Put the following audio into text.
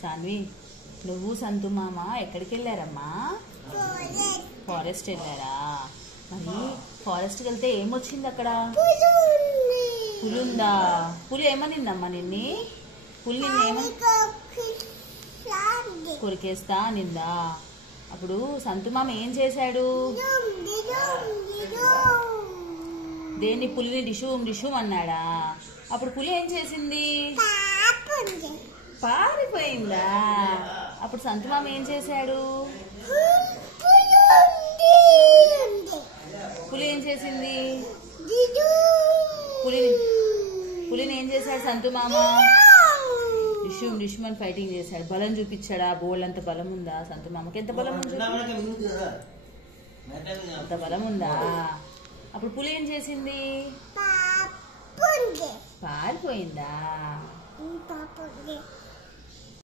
సాన్వి, నువ్వు సంతు మామ ఎక్కడికి వెళ్ళారమ్మా? ఫారెస్ట్ వెళ్ళారా? మరి ఫారెస్ట్కి వెళ్తే ఏమొచ్చింది అక్కడ? పులి ఉందా? పులి ఏమనిందమ్మా నిన్ని? పులి నిన్నేమని కొరికేస్తా నిందా? అప్పుడు సంతు మామ ఏం చేశాడు? దేన్ని? పులిని డిషూమ్ డిషూమ్ అన్నాడా? అప్పుడు పులి ఏం చేసింది? పారిపోయిందా? అప్పుడు సంతు మామ ఏం చేశాడు? పులి ఏం చేసింది? పులిని ఏం చేశాడు సంతు మామ? డిషుమ్ డిషుమ్ అని ఫైటింగ్ చేశాడు. బలం చూపించాడా? బోల్డ్ అంత బలం ఉందా సంతు మామకి? ఎంత బలం ఉంది? అంత బలం ఉందా? అప్పుడు పులి ఏం చేసింది? పారిపోయిందా?